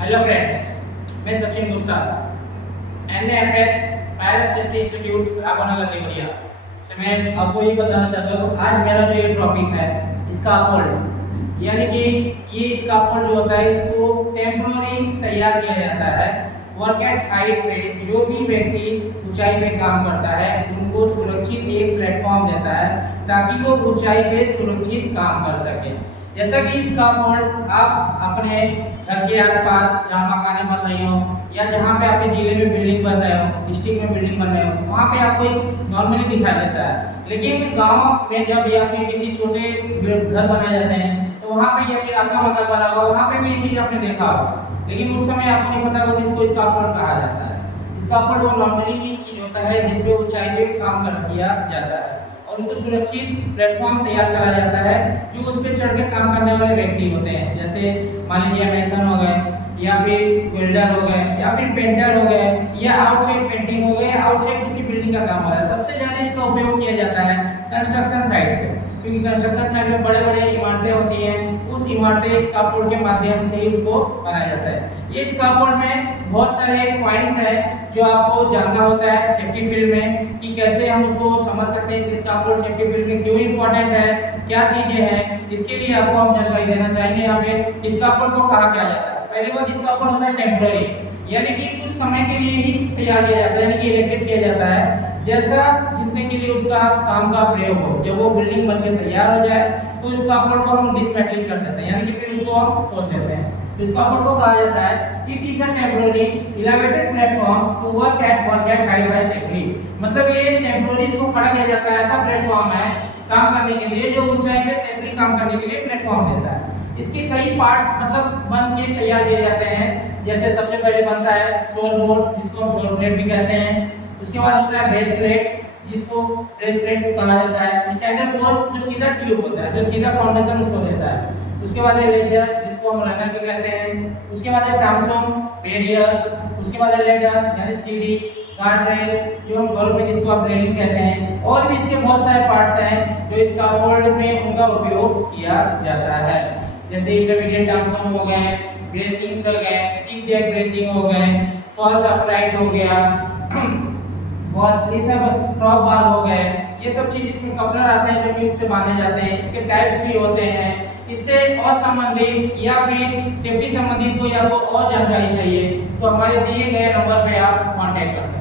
Hello friends, मैं Sachin Gupta NFS fire safety institute Raghonagar Deoria से मैं आपको ये बताना चाहता हूँ। आज मेरा जो ये टॉपिक है स्काफोल्ड, यानी कि ये स्काफोल्ड जो होता है इसको टेम्पोररी तैयार किया जाता है। वर्क एट हाइट पे जो भी व्यक्ति ऊंचाई पे काम करता है उनको सुरक्षित एक प्लेटफॉर्म देता है ताकि वो ऊंचाई पे सुरक्षित काम कर सके। जैसा कि स्काफोल्ड आप अपने घर के आसपास जहाँ मकानें बन रही हो या जहाँ पे आपके जिले में बिल्डिंग बन रहे हो, डिस्ट्रिक्ट में बिल्डिंग बन रहे हो, वहाँ पे आपको नॉर्मली दिखाई देता है। लेकिन गांव में जब या फिर किसी छोटे घर बनाए जाते हैं तो वहाँ पे या फिर आपका मकान बना होगा, वहाँ पे भी ये चीज़ आपने देखा होगा, लेकिन उस समय आपको नहीं पता होगा कि इसको स्काफोल्ड कहा जाता है। स्काफोल्ड वो नॉर्मली ही चीज़ होता है जिसपे ऊंचाई पे काम कर किया जाता है और उसको सुरक्षित प्लेटफॉर्म तैयार करा जाता है जो उस पर चढ़ के काम करने वाले व्यक्ति होते हैं। जैसे मान लीजिए मेसन हो गए या फिर वेल्डर हो गए या फिर पेंटर हो गए या आउटसाइड पेंटिंग हो गए, आउटसाइड किसी बिल्डिंग का काम हो रहा है। सबसे ज़्यादा इसका उपयोग किया जाता है कंस्ट्रक्शन साइट पे, क्योंकि कंस्ट्रक्शन साइट में बड़े बड़े इमारतें होती हैं, उस इमारतें स्काफोल्ड के माध्यम से ही उसको बनाया जाता है। ये स्काफोल्ड में बहुत सारे पॉइंट्स हैं जो आपको जानना होता है सेफ्टी फील्ड में कि कैसे हम उसको समझ सकते हैं कि स्काफोल्ड सेफ्टी फील्ड में क्यों इंपॉर्टेंट है, क्या चीज़ें हैं। इसके लिए आपको हम जानकारी देना चाहेंगे। यहाँ पे स्काफोल्ड को कहा क्या जाता है। पहले बात, स्काफोल्ड होता है टेम्पररी, यानी कि कुछ समय के लिए ही तैयार किया जाता है, यानी कि इरेक्टेड किया जाता है जैसा जितने के लिए उसका काम का प्रयोग हो। जब वो बिल्डिंग बनकर तैयार हो जाए तो स्काफोल्ड को हम डिसमेटलिंग कर देते हैं, यानी कि फिर उसको हम खोल देते हैं। तो स्काफोल्ड को कहा जाता है it is a temporary elevated platform to work at height by safety. मतलब ये टेम्पररी इसको खड़ा किया जाता है, ऐसा प्लेटफॉर्म है काम करने के लिए जो ऊंचाई पे सेफ्टी काम करने के लिए प्लेटफॉर्म देता है। इसके कई पार्ट्स मतलब बन के तैयार किए जाते हैं। जैसे सबसे पहले बनता है शोर बोर्ड, जिसको हम शोर प्लेट भी कहते हैं। उसके बाद होता है बेस प्लेट, जिसको बेस प्लेट कहा जाता है। स्टैंडर्ड पोज जो सीधा ट्यूब होता है, जो सीधा फाउंडेशन उसको देता है। उसके बाद है लेजर, जिसको हम रनर भी कहते हैं। उसके बाद है ट्रांसफॉर्म बैरियर्स, उसके बाद है लेडर यानी सीढ़ी, गार्ड रेल जो हम घरों में जिसको आप रेलिंग कहते हैं। और भी इसके बहुत सारे पार्ट्स हैं जो स्काफोल्ड में उनका उपयोग किया जाता है। जैसे इंटरमीडिएट ट्रांसफॉर्म हो गए, ब्रेसिंग्स हो गए, किक जैक ब्रेसिंग हो गए, फॉल्स अपराइट हो गया, ये सब टॉप बार हो गए। ये सब चीज इसमें कपलर आते हैं जो ट्यूब से बांधे जाते हैं। इसके टाइप्स भी होते हैं। इससे और संबंधित या फिर सेफ्टी संबंधित कोई आपको और जानकारी चाहिए तो हमारे दिए गए नंबर पे आप कांटेक्ट कर सकते हैं।